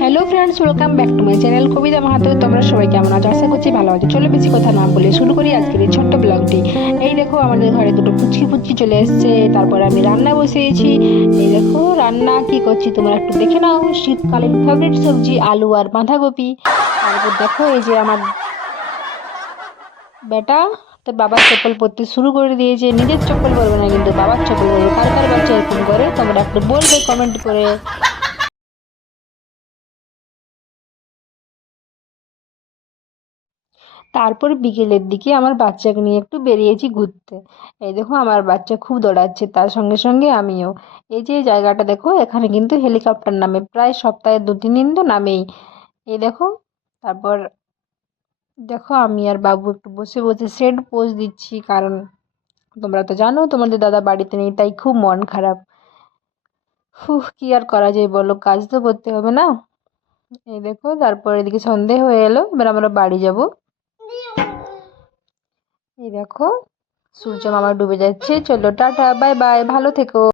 Hello friends, welcome back to my channel Kavita Mahato. তোমরা সবাই কেমন আছো? আশা করছি ভালো আছো। চলো বেশি কথা না বলে শুরু করি আজকের এই ছোট্ট ব্লগটি। এই দেখো আমাদের ঘরে দুটো পুচকি পুচকি চলে এসেছে। তারপর আমি রান্না বসিয়েছি। এই দেখো রান্না কি করছি তোমরা একটু দেখে নাও। শীতকালীন ফেভারিট সবজি আলু আর বাঁধাকপি। তারপর দেখো এই যে আমার বেটা তোর বাবার চপ্পল পরতে শুরু করে দিয়েছে। নিজের চপ্পল পরবে না, কিন্তু বাবার চপ্পল পরবে। কার কার বাচ্চা এরকম করে তোমরা একটু বলবে কমেন্ট করে। তারপর বিকেলের দিকে আমার বাচ্চাকে নিয়ে একটু বেরিয়েছি ঘুরতে। এই দেখো আমার বাচ্চা খুব দৌড়াচ্ছে, তার সঙ্গে সঙ্গে আমিও। এই যে জায়গাটা দেখো, এখানে কিন্তু হেলিকপ্টার নামে, প্রায় সপ্তাহে 2-3 দিন তো নামেই। এই দেখো। তারপর দেখো আমি আর বাবু একটু বসে বসে সেড পোজ দিচ্ছি, কারণ তোমরা তো জানো তোমাদের দাদা বাড়িতে নেই, তাই খুব মন খারাপ। কি আর করা যায় বলো, কাজ তো করতে হবে না। এই দেখো তারপর এদিকে সন্ধে হয়ে এলো, এবার আমরা বাড়ি যাব। এই দেখো সূর্য মামা ডুবে যাচ্ছে। চলো টাটা, বাই বাই, ভালো থেকো।